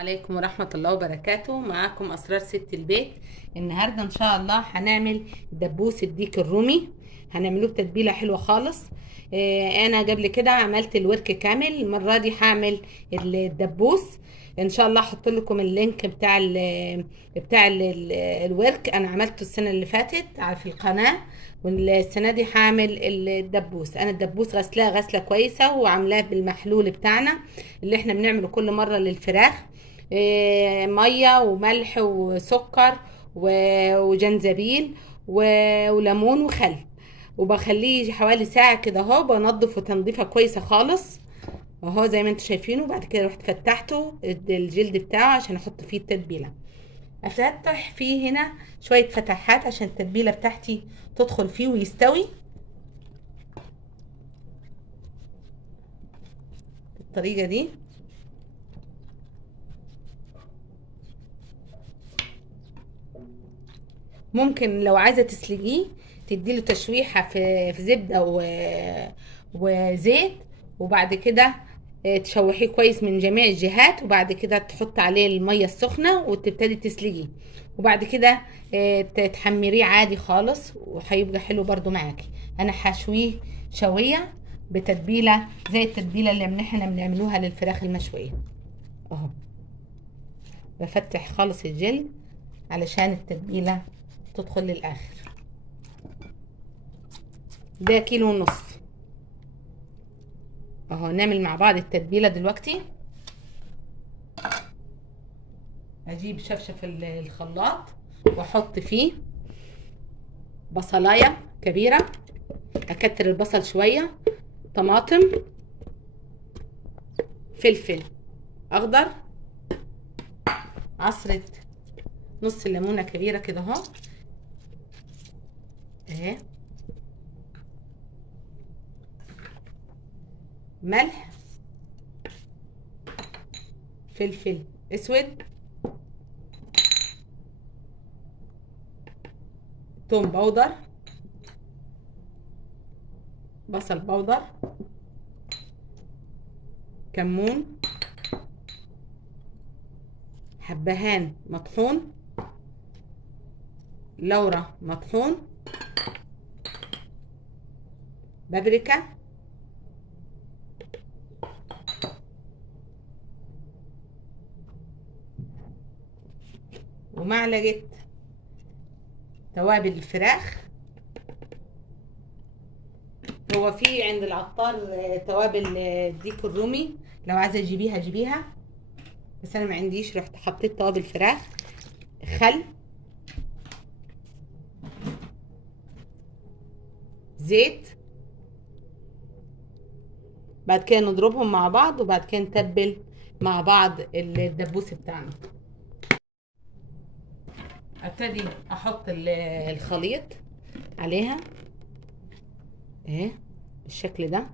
عليكم ورحمة الله وبركاته. معاكم أسرار ست البيت. النهاردة إن شاء الله هنعمل دبوس الديك الرومي. هنعمله بتتبيلة حلوة خالص. أنا قبل كده عملت الورك كامل، المرة دي هعمل الدبوس. إن شاء الله هحط لكم اللينك بتاع الورك. أنا عملته السنة اللي فاتت في القناة، والسنة دي هعمل الدبوس. أنا الدبوس غسلاه غسلة كويسة وعاملاه بالمحلول بتاعنا اللي احنا بنعمله كل مرة للفراخ. ميه وملح وسكر وجنزبيل وليمون وخل، وبخليه حوالي ساعة كده اهو. بنضفه تنظيفة كويسة خالص اهو زي ما انتوا شايفينه. بعد كده رحت فتحته الجلد بتاعه عشان احط فيه التتبيلة. افتح فيه هنا شوية فتحات عشان التتبيلة بتاعتي تدخل فيه ويستوي بالطريقة دي. ممكن لو عايزه تسلقيه تديله تشويحه في زبده وزيت، وبعد كده تشوحيه كويس من جميع الجهات، وبعد كده تحط عليه الميه السخنه وتبتدي تسلقيه، وبعد كده تحمريه عادي خالص وهيبقى حلو برضو معاكي. انا هشويه شويه بتتبيله زي التتبيله اللي احنا بنعملوها للفراخ المشويه اهو. بفتح خالص الجلد علشان التتبيله تدخل للاخر. ده كيلو ونص اهو. نعمل مع بعض التتبيله دلوقتي. اجيب شفشف الخلاط واحط فيه بصلايه كبيره، اكتر البصل شويه، طماطم، فلفل اخضر، عصره نص ليمونه كبيره كده اهو اهي، ملح، فلفل اسود، توم بودر، بصل بودر، كمون، حبهان مطحون، لورا مطحون، بابريكا، ومعلقه توابل الفراخ. هو في عند العطار توابل الديك الرومي، لو عايزه تجيبيها جيبيها، بس انا ما عنديش. رحت حطيت توابل فراخ، خل، زيت، بعد كده نضربهم مع بعض، وبعد كده نتبل مع بعض الدبوس بتاعنا. ابتدي احط الخليط عليها اهي بالشكل ده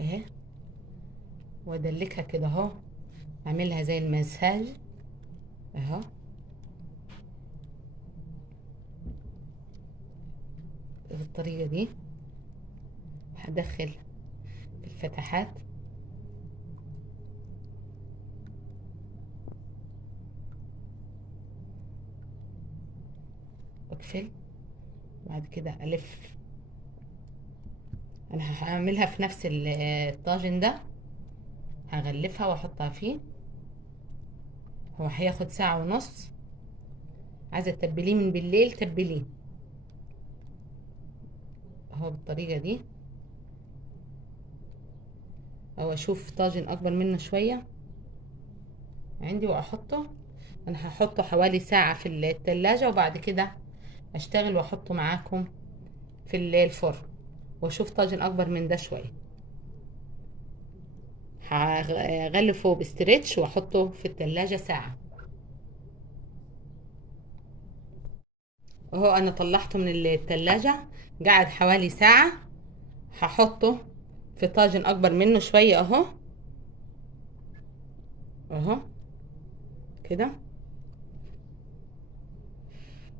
اهي، وادلكها كده اهو، اعملها زي المساج اهو بالطريقه دي. هدخل في الفتحات واقفل، بعد كده الف. انا هعملها في نفس الطاجن ده، هغلفها واحطها فيه. هو هياخد ساعة ونص. عايزة تتبليه من بالليل تبليه اهو بالطريقة دي، او اشوف طاجن اكبر منه شوية عندي واحطه. انا هحطه حوالي ساعة في التلاجة، وبعد كده اشتغل واحطه معاكم في الفرن، واشوف طاجن اكبر من ده شوية. هغلفه بستريتش واحطه في التلاجة ساعة اهو. انا طلعته من التلاجة قعد حوالي ساعة. هحطه في طاجن اكبر منه شوية اهو اهو كده،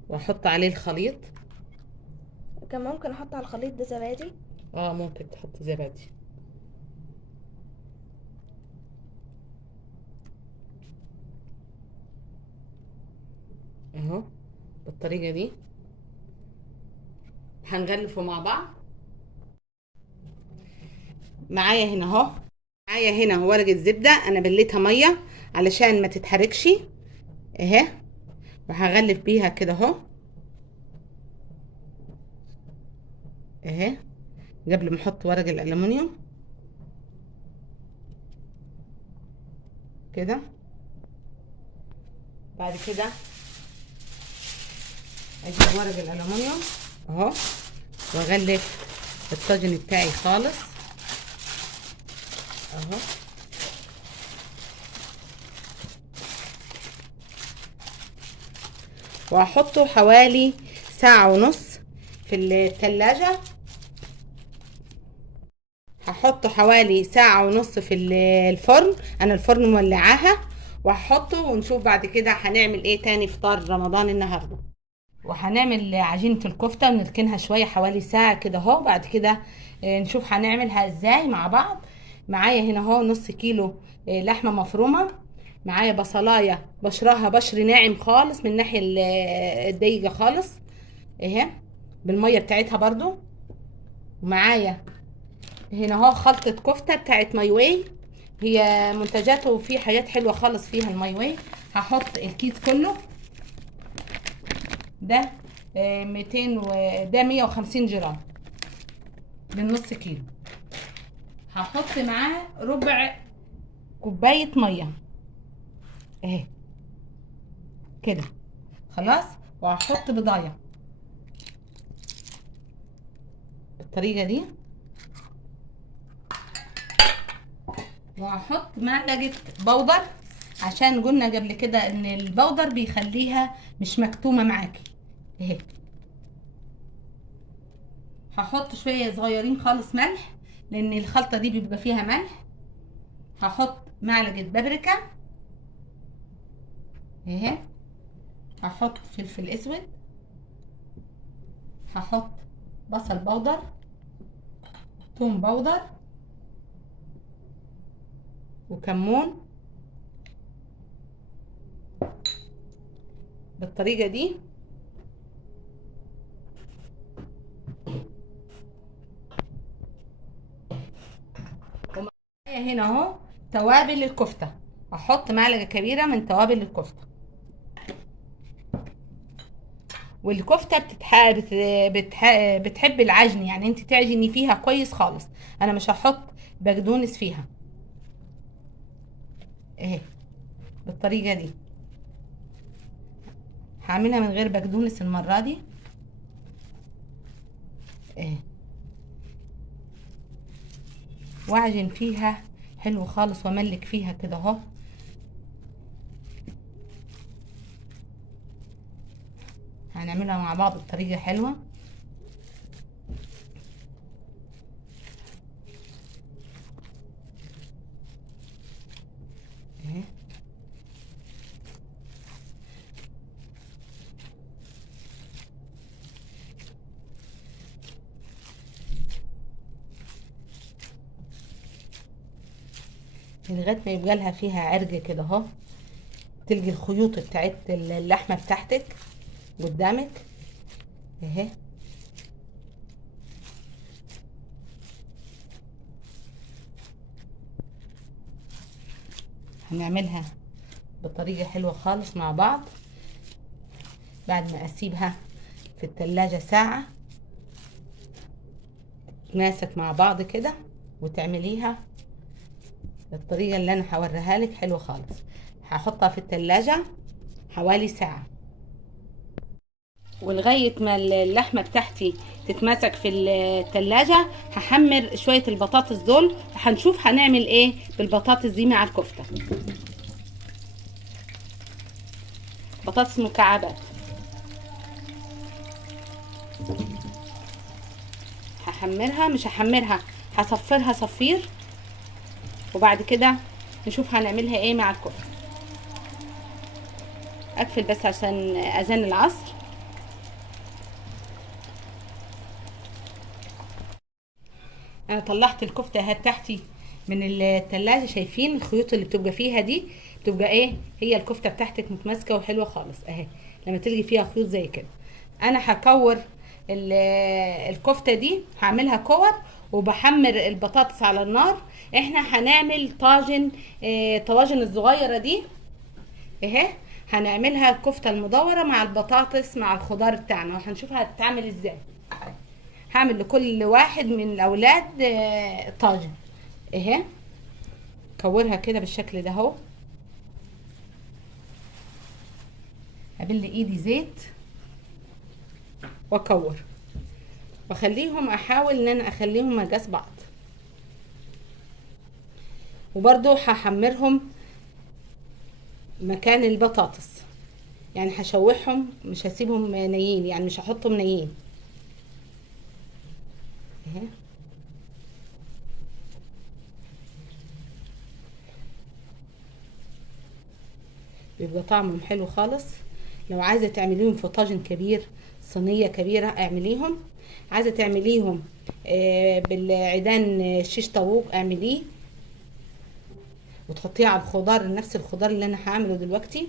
واحط عليه الخليط كان ممكن احط على الخليط ده زبادي. ممكن تحط زبادي اهو بالطريقه دي. هنغلفه مع بعض. معايا هنا اهو، معايا هنا ورقه زبده انا بليتها ميه علشان ما تتحركش اهي، وهغلف بيها كده اهو اهي قبل ما احط ورق الالومنيوم كده. بعد كده اجيب ورق الالومنيوم اهو واغلف الطاجن بتاعي خالص اهو. وهحطه حوالي ساعة ونص في التلاجة. هحطه حوالي ساعة ونص في الفرن، انا الفرن مولعاها. وهحطه ونشوف بعد كده هنعمل ايه تاني فطار رمضان النهارده. وهنعمل عجينة الكفتة ونركنها شوية حوالي ساعة كده اهو. بعد كده نشوف هنعملها ازاي مع بعض. معايا هنا اهو نص كيلو لحمة مفرومة. معايا بصلاية بشرها بشر ناعم خالص من الناحية الضيقة خالص اهي بالمية بتاعتها برضو. ومعايا هنا اهو خلطة كفتة بتاعت ماي واي، هي منتجاته وفي حاجات حلوة خالص فيها الماي واي. هحط الكيس كله ده 200 ده 150 جرام بالنص كيلو. هحط معاه ربع كوباية مية اهي كده خلاص. وهحط بضاية بالطريقة دي. وهحط معلقة بودر عشان قلنا قبل كده ان البودر بيخليها مش مكتومة معاكي اهي. هحط شوية صغيرين خالص ملح لان الخلطة دي بيبقى فيها ملح. هحط معلقة بابريكا اهي. هحط فلفل اسود. هحط بصل بودر، توم بودر، وكمون بالطريقة دي. ومعايا هنا اهو توابل الكفتة، هحط معلقة كبيرة من توابل الكفتة. والكفتة بتحب العجن، يعني انت تعجني فيها كويس خالص. انا مش هحط بقدونس فيها اهي بالطريقة دي. هعملها من غير بقدونس المرة دي اهي. واعجن فيها حلو خالص واملك فيها كده اهو. هنعملها مع بعض بطريقة حلوة اهي. لغايه ما يبقى لها فيها عرج كده اهو. تلقي الخيوط بتاعت اللحمه بتاعتك قدامك اهي. هنعملها بطريقه حلوه خالص مع بعض بعد ما اسيبها في التلاجة ساعه تتماسك مع بعض كده وتعمليها بالطريقه اللي انا هوريها لك حلوه خالص. هحطها في التلاجة حوالي ساعه. ولغايه ما اللحمه بتاعتي تتماسك في التلاجة هحمر شويه البطاطس دول. وهنشوف هنعمل ايه بالبطاطس دي مع الكفته. بطاطس مكعبات هحمرها، مش هحمرها هصفرها صفير. وبعد كده نشوف هنعملها ايه مع الكفته. اقفل بس عشان اذان العصر. انا طلعت الكفته اهي تحتي من التلاجة، شايفين الخيوط اللي بتبقى فيها دي؟ بتبقى ايه، هي الكفته بتاعتك متماسكه وحلوه خالص اهي لما تلقي فيها خيوط زي كده. انا هكور ال- الكفته دي، هعملها كور وبحمر البطاطس على النار. احنا هنعمل طاجن، طواجن الصغيره دي اهي، هنعملها الكفته المدوره مع البطاطس مع الخضار بتاعنا، وهنشوفها هتتعمل ازاي. هعمل لكل واحد من الاولاد طاجن اهي. كورها كده بالشكل ده اهو، ابل ايدي زيت واكور واخليهم، احاول ان انا اخليهم مقاس بعض. وبرضو هحمرهم مكان البطاطس، يعني هشوحهم، مش هسيبهم نيين، يعني مش هحطهم نيين اهي. بيبقى طعمهم حلو خالص. لو عايزه تعمليهم في طاجن كبير، صينيه كبيره اعمليهم. عايزه تعمليهم بالعيدان شيش طاووق اعمليه، وتحطيه على الخضار، نفس الخضار اللي انا هعمله دلوقتي.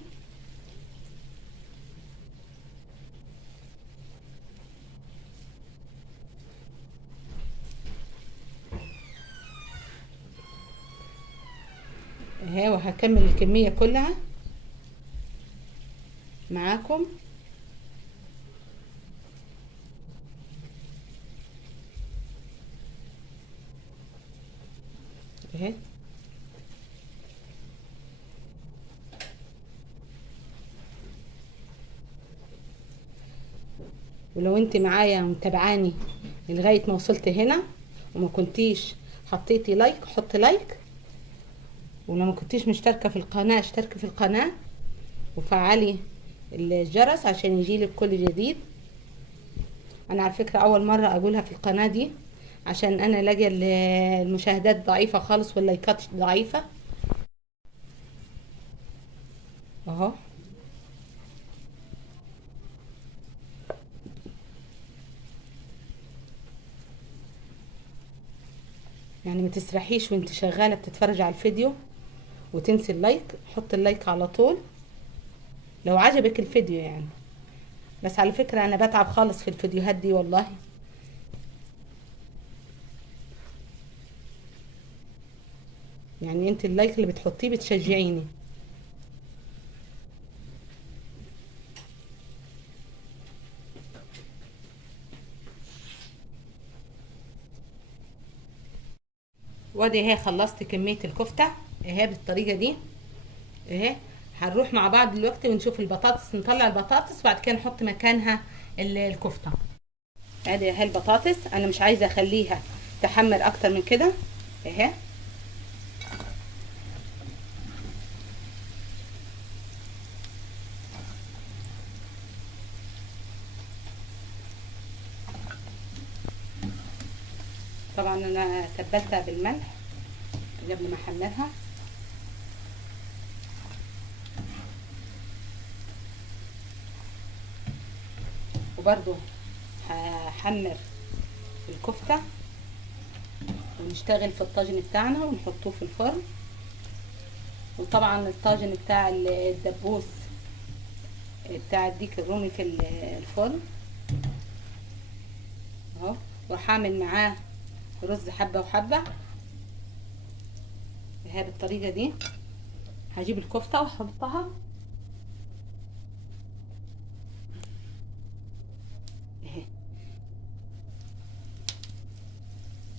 اهي، وهكمل الكميه كلها معاكم اهي. ولو انت معايا متابعاني لغايه ما وصلت هنا وما كنتيش حطيتي لايك، حطي لايك. ولو ما كنتيش مشتركه في القناه اشتركي في القناه وفعلي الجرس عشان يجيلك كل جديد. انا على فكره اول مره اقولها في القناه دي، عشان انا لاقيه المشاهدات ضعيفه خالص واللايكات ضعيفه اهو. يعني ما تسرحيش وانت شغاله بتتفرج على الفيديو وتنسي اللايك. حط اللايك على طول لو عجبك الفيديو يعني. بس على فكره انا بتعب خالص في الفيديوهات دي والله. يعني انت اللايك اللي بتحطيه بتشجعيني. وادي اهي خلصت كميه الكفته اهي بالطريقه دي اهي. هنروح مع بعض دلوقتي ونشوف البطاطس، نطلع البطاطس وبعد كده نحط مكانها الكفته. ادي اهي البطاطس، انا مش عايزه اخليها تحمر اكتر من كده اهي. طبعا انا تبلتها بالملح قبل ما احمرها. وبرده هحمر الكفته ونشتغل في الطاجن بتاعنا ونحطوه في الفرن. وطبعا الطاجن بتاع الدبوس بتاع الديك الرومي في الفرن اهو. وهعمل معاه رز حبه وحبه اهي بالطريقه دي. هجيب الكفته واحطها اهي،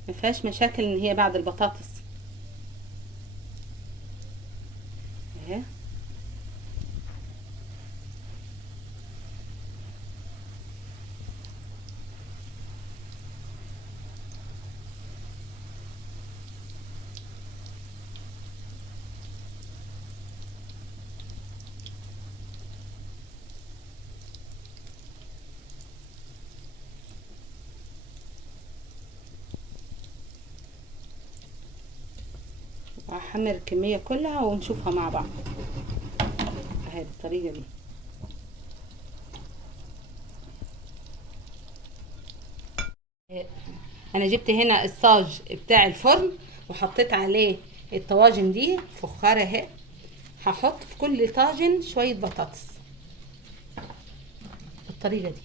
ما فيهاش مشاكل ان هي بعد البطاطس اهي. هحمر الكميه كلها ونشوفها مع بعض اهي بالطريقه دي. انا جبت هنا الصاج بتاع الفرن وحطيت عليه الطواجن دي فخارة اهي. هحط في كل طاجن شوية بطاطس بالطريقة دي.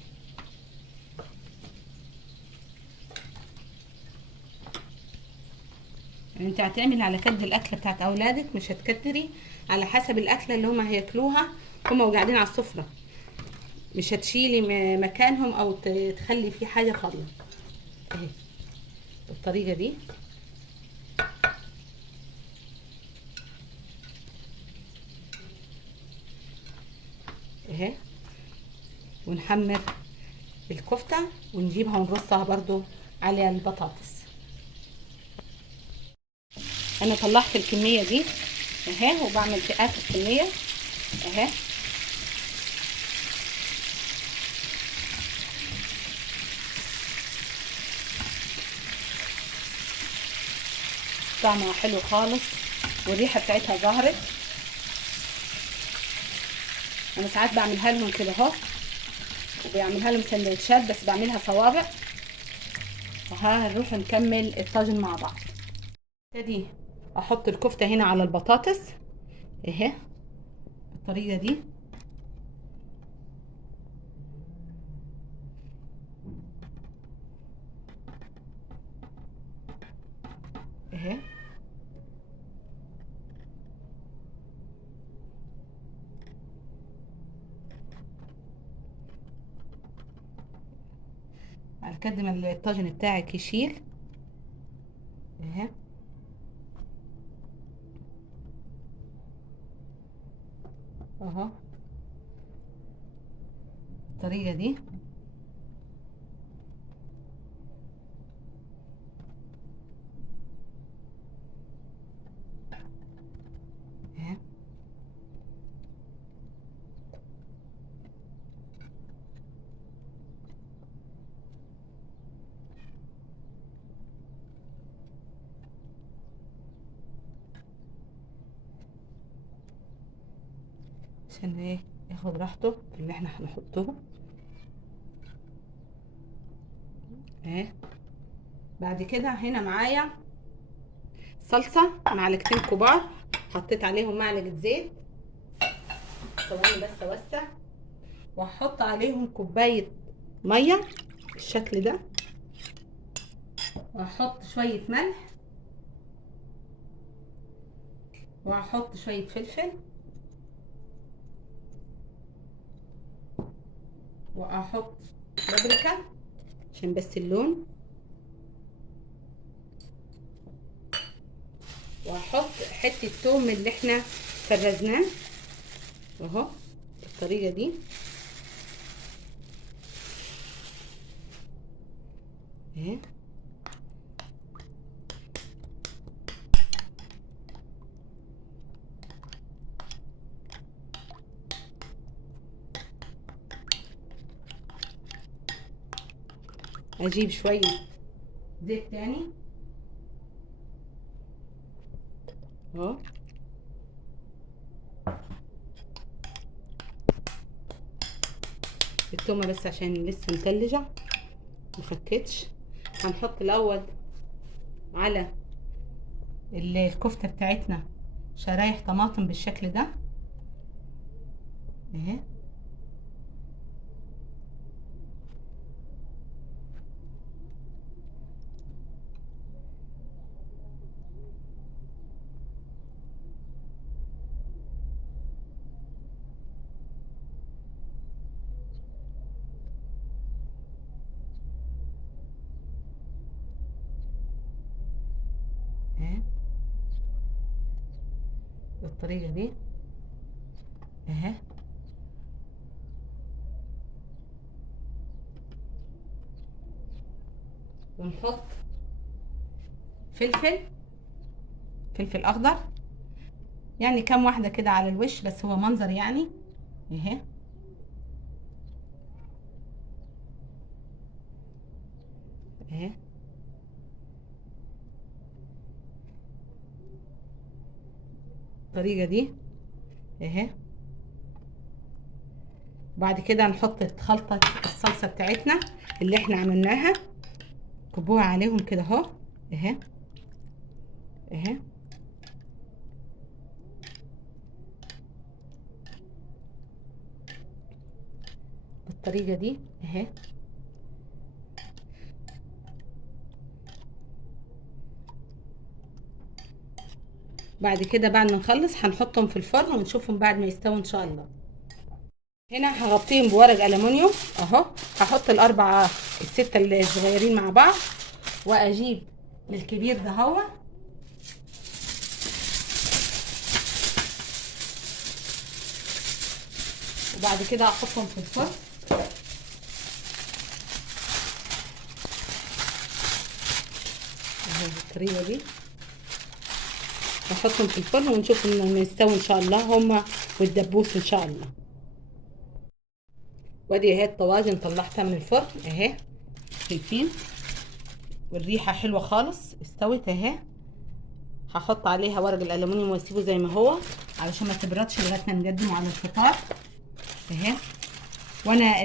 يعني انت هتعمل على قد الاكله بتاعت اولادك، مش هتكتري، على حسب الاكله اللي هما هياكلوها هما وقاعدين على السفره، مش هتشيلي مكانهم او تخلي فيه حاجه فاضيه اهي بالطريقه دي. اهي ونحمر الكفته ونجيبها ونرصها برضو على البطاطس. انا طلعت الكميه دي اهي وبعمل في اخر كميه اهي. طعمها حلو خالص والريحه بتاعتها ظهرت. انا ساعات بعملها لهم كده اهو وبعملها لهم سندوتشات، بس بعملها صوابع. وهنروح نكمل الطاجن مع بعض. ابتدي احط الكفته هنا على البطاطس اهي بالطريقه دي. اهي على قد ما الطاجن بتاعك يشيل اهي. اهو بالطريقه دي. اهي عشان ايه ياخد راحته في اللي احنا هنحطه اهي. بعد كده هنا معايا صلصه معلقتين كبار، حطيت عليهم معلقه زيت. ثواني بس اوسع. وهحط عليهم كوبايه ميه بالشكل ده، وهحط شويه ملح، وهحط شويه فلفل، واحط بابريكا عشان بس اللون، وهحط حته توم اللي احنا فرزناه اهو بالطريقه دي اهي. اجيب شويه زيت تاني اهو. التومه بس عشان لسه متلجه مفكتش. هنحط الاول على الكفته بتاعتنا شرايح طماطم بالشكل ده اهي. اهي بالطريقه دي اهي. ونحط فلفل اخضر، يعني كام واحده كده على الوش بس هو منظر يعني اهي. اهي الطريقه دي اهي. بعد كده هنحط خلطه الصلصه بتاعتنا اللي احنا عملناها كبوها عليهم كده اهو، اهي اهي. بالطريقه دي اهي. بعد كده بعد ما نخلص هنحطهم في الفرن ونشوفهم بعد ما يستووا ان شاء الله. هنا هغطيهم بورق الومنيوم اهو. هحط الاربعه السته الصغيرين مع بعض، واجيب للكبير ده هو، وبعد كده هحطهم في الفرن. اهو بالطريقه دي هحطهم في الفرن ونشوف انهم يستووا ان شاء الله هما والدبوس ان شاء الله. وادي اهي الطواجن طلعتها من الفرن اهي، شايفين؟ والريحه حلوه خالص، استوت اهي. هحط عليها ورق الالومنيوم واسيبه زي ما هو علشان ما تبردش لغايه ما نقدمه على الفطار اهي. وانا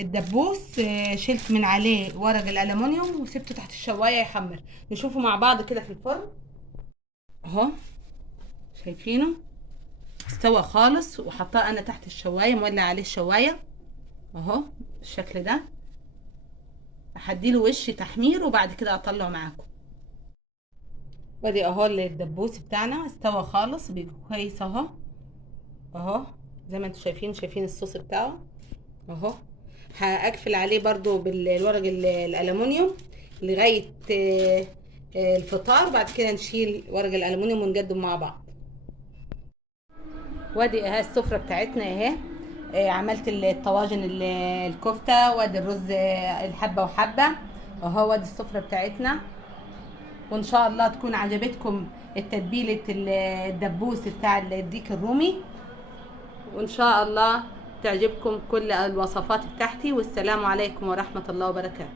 الدبوس شلت من عليه ورق الالومنيوم وسبته تحت الشوايه يحمر. نشوفه مع بعض كده في الفرن اهو، شايفينه؟ استوى خالص، وحطاه انا تحت الشوايه، مولع عليه الشوايه اهو بالشكل ده. هديله وش تحمير وبعد كده اطلعه معاكم. وادي اهو الدبوس بتاعنا استوى خالص كويس اهو اهو زي ما انتم شايفين الصوص بتاعه اهو. هقفل عليه برضو بالورق الالومنيوم لغايه الفطار، بعد كده نشيل ورق الالومنيوم ونقدم مع بعض. وادي اهي السفره بتاعتنا اهي. عملت الطواجن الكفته، وادي الرز الحبه وحبه اهو. وادي السفره بتاعتنا، وان شاء الله تكون عجبتكم التتبيله الدبوس بتاع الديك الرومي، وان شاء الله تعجبكم كل الوصفات بتاعتي. والسلام عليكم ورحمه الله وبركاته.